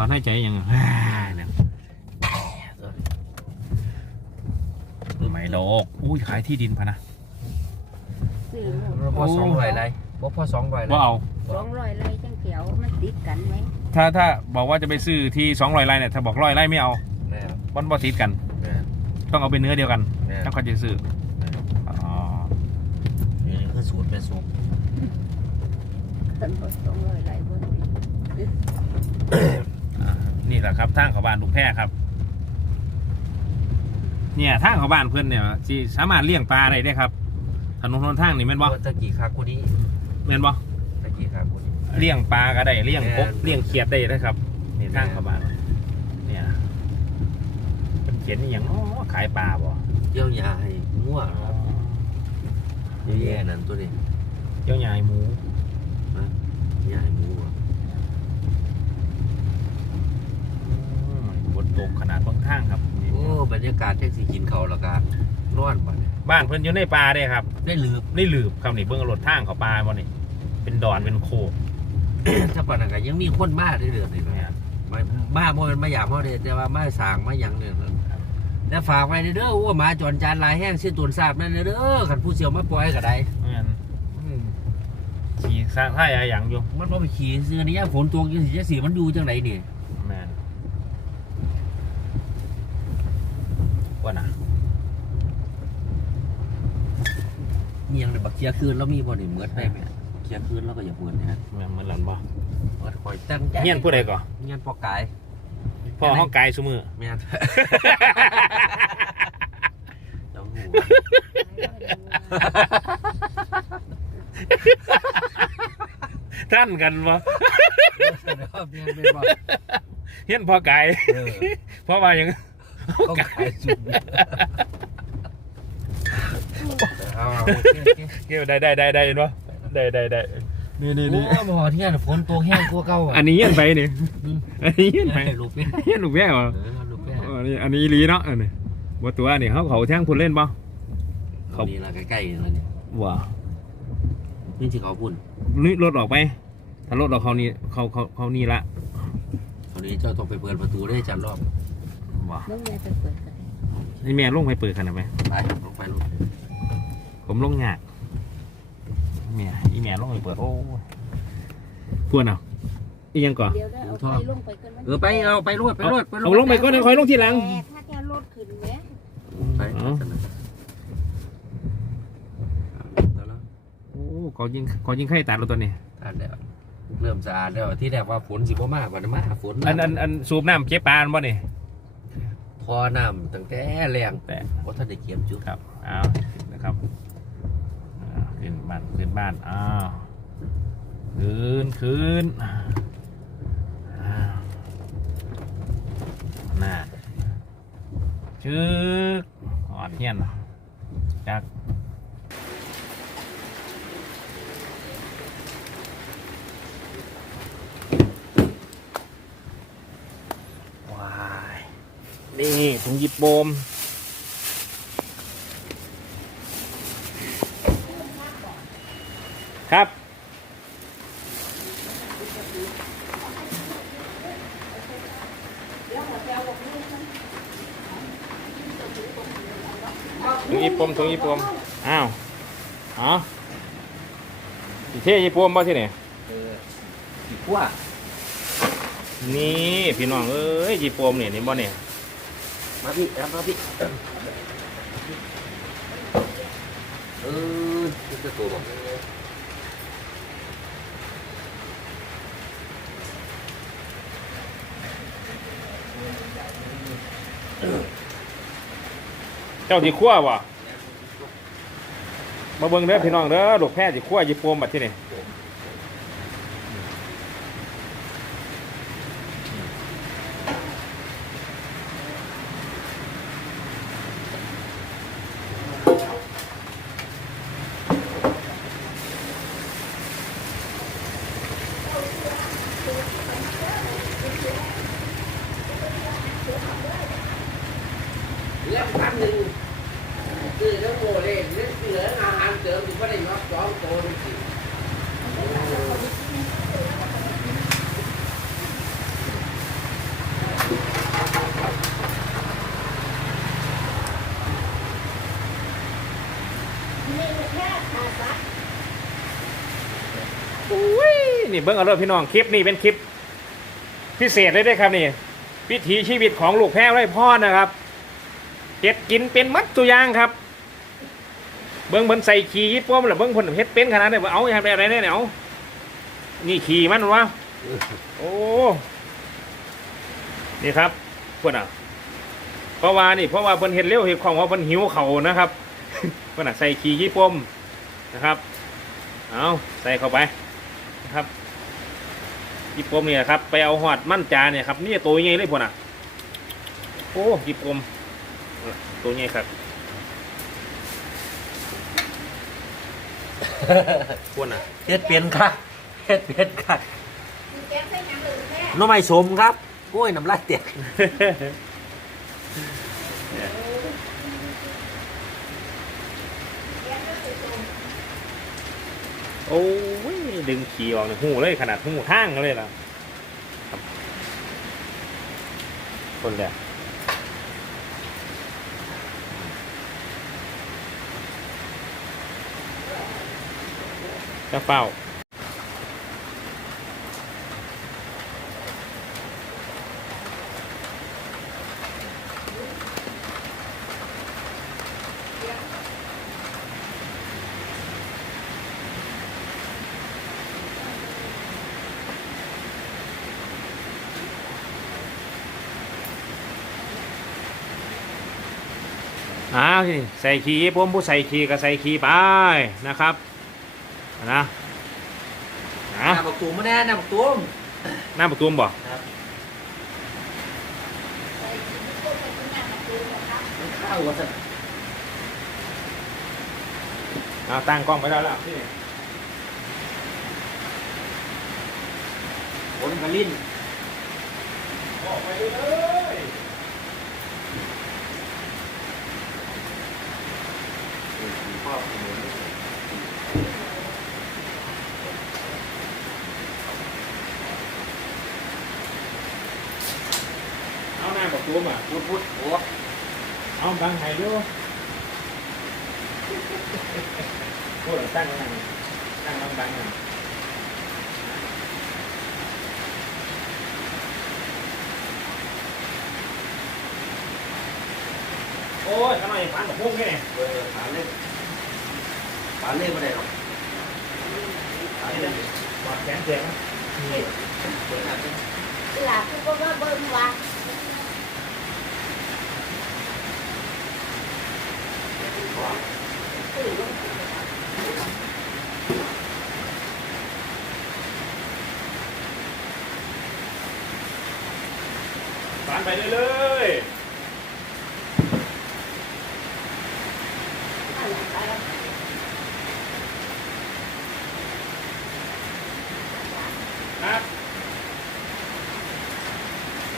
อนให้ใจยังอ่าเนี่ยไม่ดอกอุ้ยขายที่ดินพะนะซื้อหมดพอสองร้อยไรบ่พอสองร้อยไรว่าเอาสองร้อยเลยจังเขียวมันติดกันไหมถ้าถ้าบอกว่าจะไปซื้อที่สองร้อยไร่เนี่ยถ้าบอกร้อยไร่ไม่เอาแม่บอนบอติดกันแม่ต้องเอาเป็นเนื้อเดียวกันแม่ถ้าเขาจะซื้ออ๋อนี่คือสูตรเป็นสูตรต้นบ่สองร้อยไรบนอ่า นี่แหละครับทางเขาบ้านลูกแพร่ครับ เนี่ยทางเขาบ้านเพื่อนเนี่ยที่สามารถเลี้ยงปลาได้ได้ครับถนนหนทางนี่แม่นบ่ตะกี้คากูนี้แม่นบ่ตะกี้คากูนี้ เลี้ยงปลาก็ได้เลี้ยงกบแม่นเลี้ยงเขียดได้นะครับนี่ทางเขาบ้านเนี่ยเป็นเขียนอหย่างอ๋อขายปลาบ่เยี่ยวยาให้มั่วเยอะแย่นั่นตัวนี้เจ้าใหญ่หมู ยาให้หมูอะ อืมบน ตกขนาดเบางทางครับนี่โอ้บรรยากาศแท็กซี่กินเขาวแล้วกันร้อนป่ะเนี่ยบ้านเพื่อนอยู่ในป่าเด้ครับได้ลืมนี่หลืบครับนี่เบื้องรถทางเขาปลาบ่นี่เป็นดอนเป็นโคกถ้าปานนั้นก็ยังมีคนมาได้เดือดนี่เนี่นะยมามาบ่แม่นมาหยามเฮาเด้แต่ว่ามาสร้างมาหยังเนี่ยนะแล้วฝากไว้เด้อว่าหมาจรจานหลายแห้งชื่อตวนทราบนั่นเด้อคันผู้เสียวมาปล่อยก็ได้งั้นอืมขี่สร้างท่ายอะไรอย่างอยู่มันบ่ไปขี่ซื้อนี่ยามฝนตกจังสิจังสิมันอยู่จังไดนี่แมน ว่านะมีหยังได้บักเคียคืนแล้วมีบ่นี่เหมือนได้ไหมเคียคืนแล้วก็อย่าเหมือนนะแม่นเหมือนหลันบ่เปิดคอยตั้งใจเฮียนผู้ใดก่อเงียนปอกกายพ่อห้องไกลซุมือแม่นเจ้าหูท่านกันบ่แม่นเป็นบ่เฮียนพ่อไกลเออเพราะว่าหยัง ปอกกายสุดเอาๆโอเคโอเคเกี่ยวได้ได้ได้ได้เห็นบ่ได้ได้ได้นี่นี่โอ้นี่บ่เที่ยนฝนตกแห้งกว่าเก่าอะอันนี้เฮียนไปนี่อืมอันนี้เฮียนไปให้ลูกเป็นเฮียนลูกแว่เหรอเออลูกเป็นอ๋อนี่อันนี้อีหลีเนาะอันนี้บ่ตัวนี่เขาเขาแท่งพุ่นเล่นบ่เขา นี่ล่ะใกล้ๆนั่นนี่ว้านี่สิเขาพุ่นนี่รถออกไป ถ้ารถออกเขานี่เขาเขาเขานี่ละเขานี้เจ้าต้องไปเปิดประตูได้จันรอบ ว้ามึงแม่จะเปิดกันนี่แม่ลงไปเปิดขนาดไหมไปลงไปลูกผมลงยากแม่อีแม่ลงไปเปิดโอ้พวนเอาอียังก่อนเดี๋ยวได้เอาไปลงไปกันมันเออไปเอาไปรวดไปรวดไปรวดเอาลงไปก่อนนะคอยลงทีหลังแต่ถ้าแกรถขึ้นไหมไปอ๋อแล้วแล้วโอ้ขอยิงขอยิงไข่ตัดรถตัวนี้อันเดียวเริ่มสะอาดแล้วที่แรกว่าฝนสิบ่มากกว่ามาฝนอันอันอันสูบน้ำเก็บปลาอันบ่นี่พ อน้ำตั้งแต่แรงแต่ว่าท่านได้เกียมจุดครับเอานะครับอ่าขึ้นบ้านขึ้นบ้านอ้าวคืนคืนอ้าวน่าชึกอ่อนเฮียนจาก นี่ถุงหยิบโบม ครับ ถุงหยิบโบมถุงหยิบโบมอ้าวอ๋อสิเท่หยิบโบมบ่ที่ไหนเอออีกขั้วนี่ พี่น้องเอ้ยหยิบโบมเนี่ยนี่บ่เนี่ย มาพี่เอามาพี่เออนี่คือตัวบอกเจ้าสิคั่วบ่มาเบิ่งเด้อพี่น้องเด้อลูกแพทย์สิคั่วหยิบโบมบัดที่นี่ อุ้ยนี่เบิ้งเอาเลยพี่น้องคลิปนี่เป็นคลิป พิเศษเลยด้วยครับนี่วิถีชีวิตของลูกแพ้ไร่พ่อนะครับเห็ดกินเป็นมัดตุยางครับเบิ้งเบิ้งใส่ขี่ยี่ป้อมหรือเบิ้งผลเห็ดเป็นขนาดไหนเอาอย่างไรเนี่ยเอานี่ขี่มันวะโอ้นี่ครับพวกอะเพราะว่านี่เพราะว่าเพิ่นเห็ดเร็วเห็ดของว่าเพิ่นหิวเขานะครับ เพิ่นน่ะใส่ขี้ยี่ปมนะครับ เอาใส่เข้าไปนะครับยี่ปมเนี่ยครับ ไปเอาหอดมั่นจาเนี่ยครับนี่ตัวใหญ่เลยพวกน่ะโอ้ยี่ปมตัวใหญ่ครับพวกน่ะเฮ็ดเปลี่ยนค่ะเฮ็ดเปลี่ยนค่ะแก้ใส่หยังเลยแม่น้องไม่สมครับโอ้ยน้ำลายเตียก โอ้ยดึงขี่ออกเนี่ยหูเลยขนาดหูห้างเลยล่ะครับคนแรกจะเป๋า อ้าวนี่ใส่ขีผมผู้ใส่ขีก็ใส่ขีไปนะครับนะนะน้ำบักตูมมาแน่น้ำบักตูมหน้าประตูมบ่ครับใส่กินพวกไปกินน้ำมาดูนะครับข้าววัสดุเอาตั้งกล้องไปแล้วแล้วนี่ผลกระลิ้น ออกไปเลย พ่อเอาหน้าประตูมอะพูดพูดโอ้เอาบังไห้ดูพูดหรือานเล่ปานเล่ไม่ได้หรอกปานเล่กอดแขนเจ็บนะเปิดหน้าสิหลาคือก็ว่าเบิ่งว่าฟันไปเรื่อย อะไรไปแล้ว ๆครับ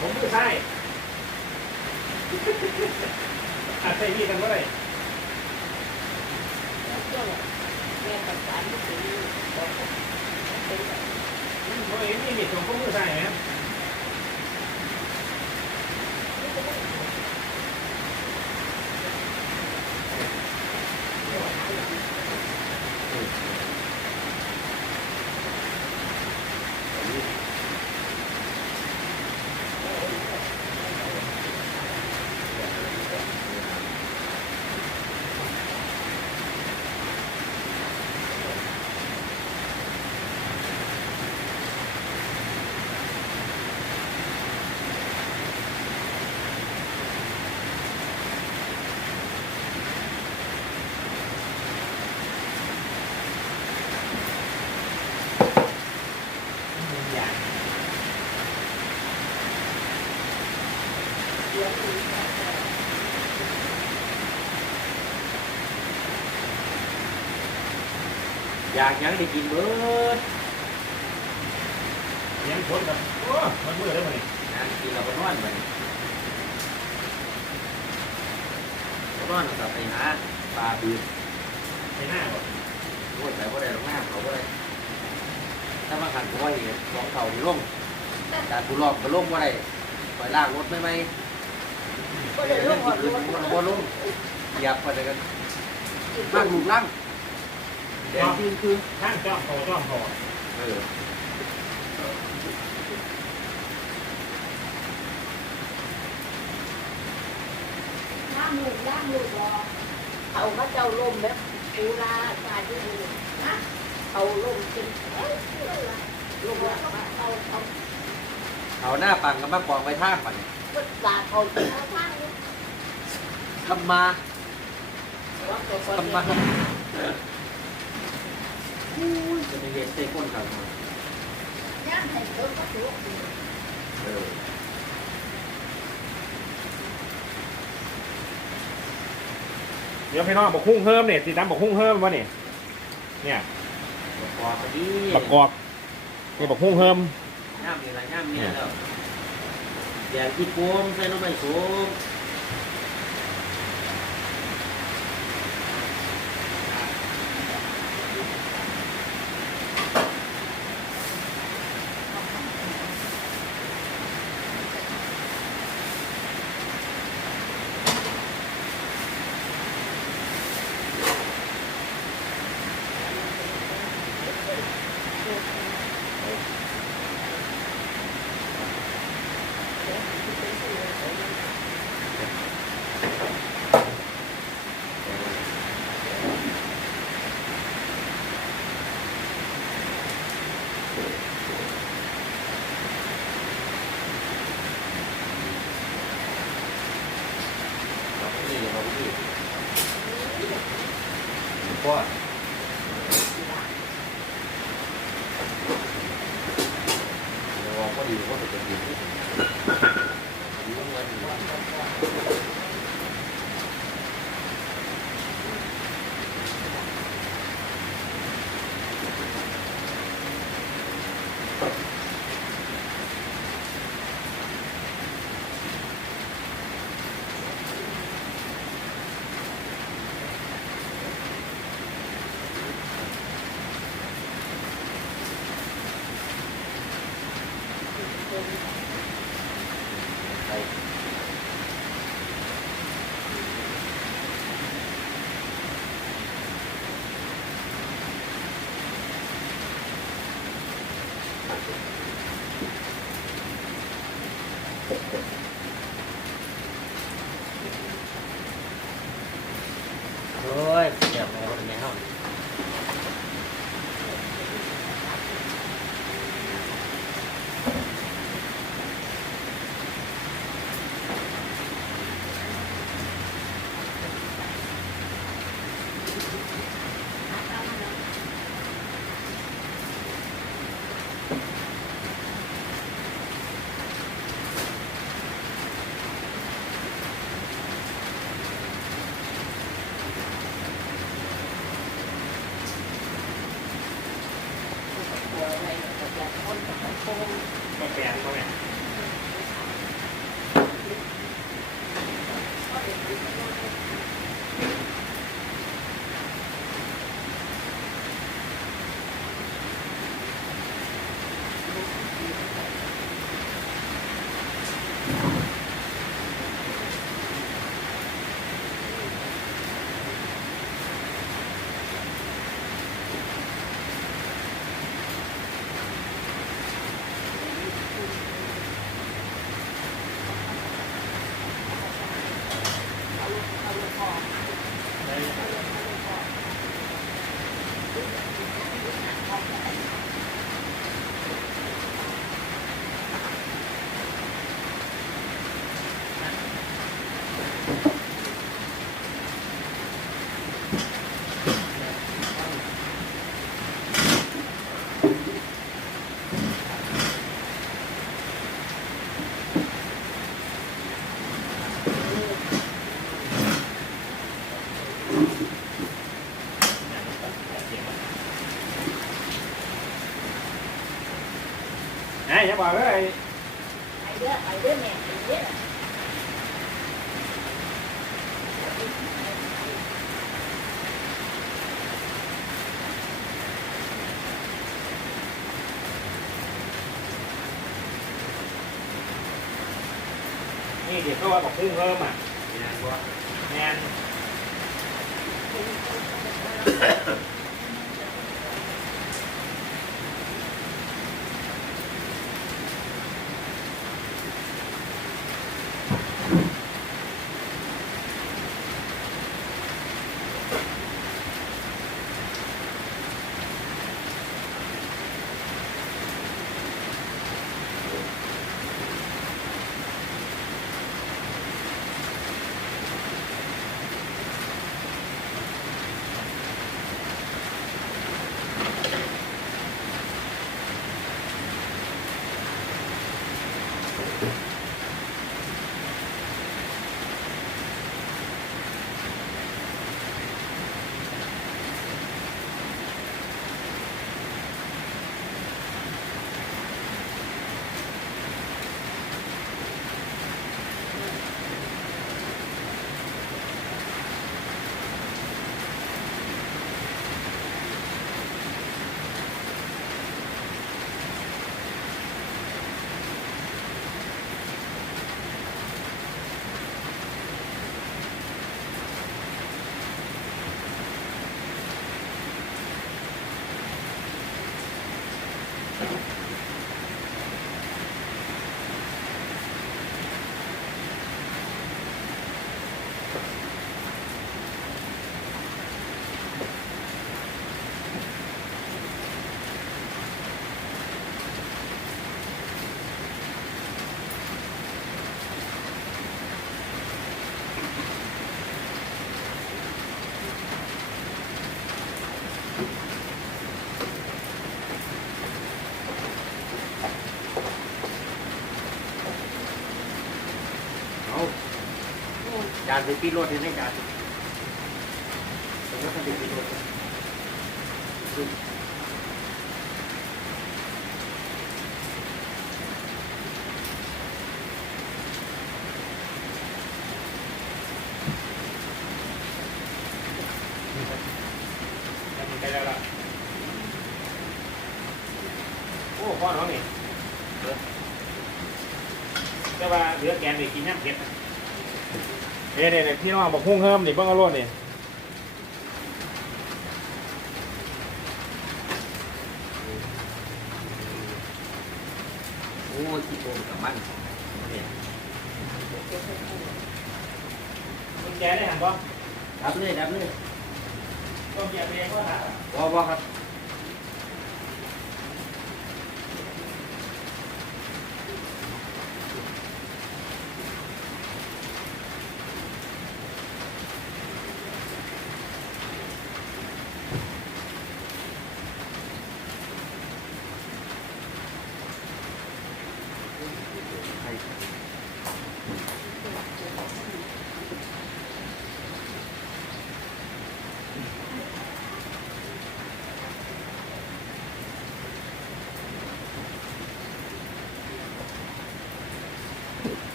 ผมมือซ้าย อาจใส่นี่กันก็ได้ แม่กับสารไม่ถึงบอกว่าเป็นแบบ โอ้ยนี่มีผมก็ อซ้ายไหมอยากยังได้กินเบิดเลี้ยงคนแบบโอ้มันมือได้ไหมนี่งานกินเราก็นอนไปก็นอนกับไปหาปลาบืนไปหน้าก่อนโอ้ยไปก็ได้ลงน้ำเขาก็ได้ถ้ามาขันก็เห็นสองเข่าที่ลงแต่กูลอกก็ลงว่าได้ปล่อยลากรถไม่ไหมก็เลยลูกอ่อนคืลูอกมันบ่ลงเหยียบไปเลยกันบ้าบ้านนลูลูกกล่าง แดงคือคือทั้งจ้องคอจ้องคอเน้ำหลูกน้ำหลูกรอเขาพระเจ้าลมแบบปูลาชายที่ดูนะเขาลมจริงเอ้ยลมว่าเขาเขาเขาหน้าปังกับมากองไปท่าก่อนก็ตาเขาเขท่าทำมาทำมา จะมีเห็นเต้ก้นกันมาย่างให้เขาก็ถูกเออเดี๋ยวพี่น้องบอกหุ้งเฮิมเนี่ยสีดำบอกหุ้งเฮิมวะเนี่ยเนี่ยประกอบไปดีประกอบนี่บอกหุ้งเฮิมย่ามนี่ละย่ามนี่แล้วแดงที่โกมใส่น้ำมันสูง Okay. ไอ้อย่าบอกเลยไปเด้อานไปปีรถให้จานผมก็ต้องไปปีรถไปแล้วล่ะโอ้พ่อน้องนี่เด้อแต่ว่าเหลือแกนไปกินย่างเผ็ดนะ เนี่ยเนี่ยเนี่ยพี่น้องบอกหุ้งเฮิมนี่เบิ่งเอาโลดนี่โอ้ยที่โกงกับมันเนี่ยมันแกได้หันบ่ดับเลยดับเลยต้องแกเองก็หาว้าวว้าวครับ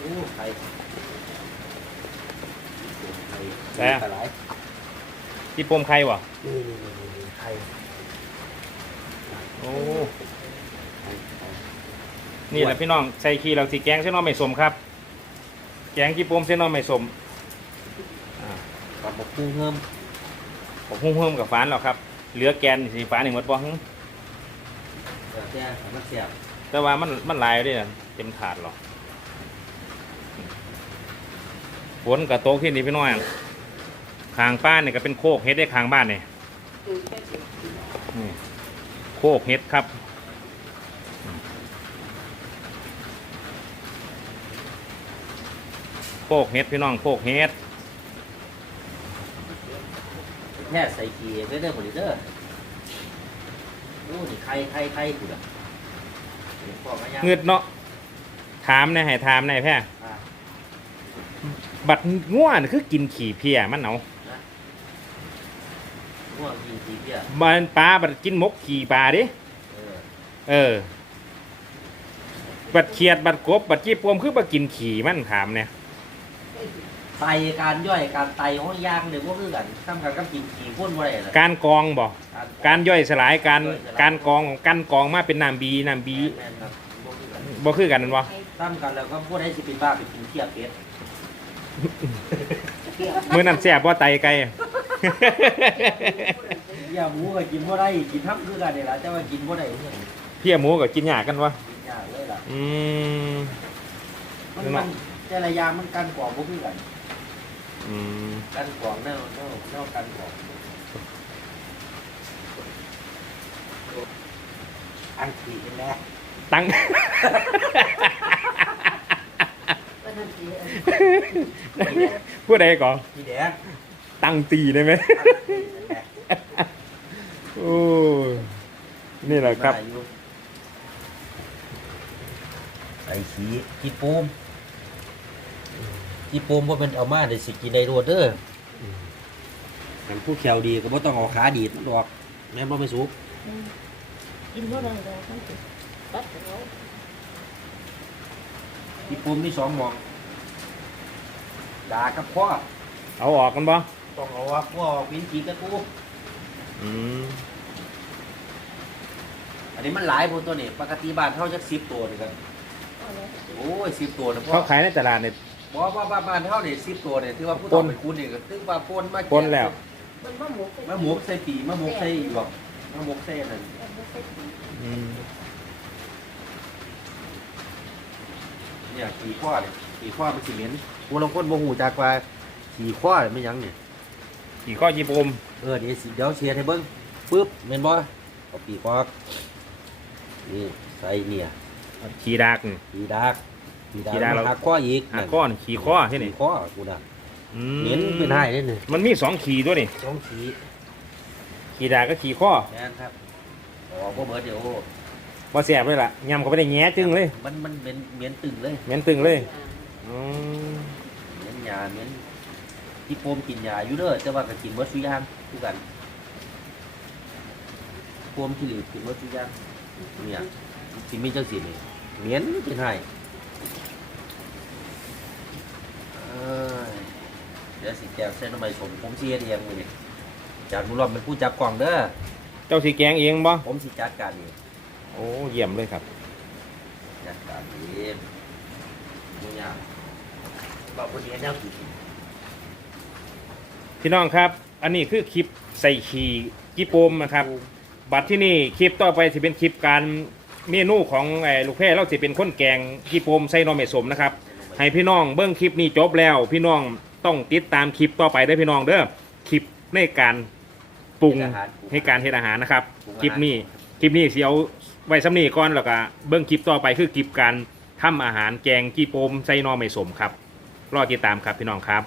โอ้ไข่ ไข่ปลาไหลที่ปมใครวะนี่นี่นี่นี่ไข่โอ้ไข่ไข่นี่แหละพี่น้องใส่ขี้เราสีแกงเส้นน้องไม่สมครับ แกงที่ปมเส้นน้องไม่สมอ่าปลาหมกกุ้งเพิ่มผมหุ้งเฮิมกับฟานแล้วครับ เหลือแกนสีฟ้าหนึ่งหมดบ่ฮึเดี๋ยวแต่มันเสียบแต่ว่ามันมันลายด้วยนะเต็มถาดหรอกฝนกับโต๊ะที่นี่พี่น้อย คางป้านเนี่ยก็เป็นโคกเฮ็ดได้คางบ้านเนี่ยดูแค่สิบกิโลนี่โคกเฮ็ดครับโคกเฮ็ดพี่น้องโคกเฮ็ดแค่ใส่กีเด้อเด้อหมดเด้อโอ้นี่ไข่ไข่ไข่กูละเดี๋ยวพ่อมาย่างเงืดเนาะถามในอยให้ถามในอยแพ่อ่าบัดง่วนคือกินขี่เพียมันเอา ง่วงกินกีเพี้ยบันปลาบัดกินมกขี่ปลาดิเออเออ บัดเขียดบัดกบบัดจีปวมคือบัดกินขี่มันถามเนี่ยไตการย่อยการไตห้องย่างเนี่ยพวกคือกันทำกันกับกินขี่พ่นบ่ได้เลยการกรองบ่การย่อยสลายการการกรองการกรองมาเป็นน้ำบีน้ำบีแม่นครับบ่คือกันบ่คือกันนั่นบ่ทำกันแล้วก็พวกได้สิเป็นบ้าไปกินเทียบเป็ดมื้อนั้นแซ่บบ่ไตไก่ เทียบหมูก็กินบ่ได้กินทับคือกันนี่ล่ะแต่ว่ากินบ่ได้เนี่ยเพียหมูก็กินยากกันวะกินยากเลยล่ะอืม มันเนาะ มันแต่ละอย่างมันกันกรองบ่คือกันอืมกันกรองแนวแนวแนวกันกรองอังกฤษเป็นแน่ตั้งก็นั่นสิเออ ผู้ใดก่อนพี่แดง ตั้งตีได้ไหมอังกฤษเป็นแน่โอ้ยนี่แหละครับมาอยู่ไอ้ขี้ขี้ปูมขี้ปูมว่าเป็นเอามาได้สิกินได้รวดเด้อมันผู้แขวดีก็บ่ต้องเอาขาดีดมันดอกแม่นบ่ไม่สุกกินเท่าไหร่แล้วทั้งสิตัดเอาขี้ปูมมีสองหมองดากับพ่อเอาออกกันบ่ ต้องเอาว่าพ่อออกวินขี้กับกูอืมอันนี้มันหลายพวกตัวนี้ปกติบ้านเท่าจักสิบตัวนี่กันเอาแล้วโอ้ยสิบตัวนะพ่อเขาขายในตลาดเนี่ย บอกว่าบ้านเท่านี่สิบตัวเนี่ยที่ว่าผู้ปต่อนไปคุณนี่ก็ถือว่าปนมาปนแล้ว มันมะหมกมะหมกใส่ปีมะหมกใส่อีหลอกมะหมกใส่นั่นอืมเนี่ยขี่ข้อเนี่ยขี่ข้อมันสิเหม็นกูลางคนบ่หูจักว่าขี่ข้อเนี่ยไม่หยังเนี่ย ขี่ข้อจีปมเออเดี๋ยวสิเดี๋ยวเชียร์ให้เบิ่งปึ๊บแม่นบ่เอาปีกข้อนี่ใส่เนี่ยขี่ดากนี่ปีดักปีดักขี่ดักเรา หักข้ออีกหาข้อนี่ขี่ข้อที่นี่ขี่ข้อกูน่ะอืเหม็นเป็นให้ได้นี่มันมีสองขี่ด้วยนี่สองขี่ขี่ดากก็ขี่ข้อแม่นครับออกบ่เบิดเดี๋ยวบ่แซ่บเลยล่ะยำเขาไปได้แง่จึงเลยมันมันเป็นเหมียนตึงเลยเหม็นตึงเลยอืมเหมียนยาเหมียน ที่โปมกินยาอยู่เด้อแต่ว่าก็กินเบิดซุอย่างคือกันโปมที่เหลือกินเบิดซุอย่างเนี่ยสิมีจังซี่นี่เหมียนเป็นไห้เอ้ยเดี๋ยวสิแจกเส้นทำไมสมผมสิเฮ็ดเองมื้อนี้จานมุรอมเป็นผู้จับกล่องเด้อเจ้าสีแกงเองบ่ผมสิจัดการเองโอ้เยี่ยมเลยครับจัดการเองบ่ยากบ่บ่สิเฮ็ดแนวกิน พี่น้องครับ อันนี้คือคลิปใส่ขี่กี่โปมนะครับ บัตรที่นี่คลิปต่อไปจะเป็นคลิปการเมนูของไอ้ลูกแพร่เราจะเป็นข้นแกงกี่โปมใส่หนอเมสมนะครับ ให้พี่น้องเบิ้งคลิปนี้จบแล้ว พี่น้องต้องติดตามคลิปต่อไปเด้อพี่น้องเด้อคลิปในการปรุงให้การเฮ็ดอาหารนะครับคลิปนี้คลิปนี้สิเอาไว้สำนีก่อนแล้วก็เบิ้งคลิปต่อไปคือคลิปการทำอาหารแกงกี่โปมใส่หนอเมสมครับรอติดตามครับพี่น้องครับ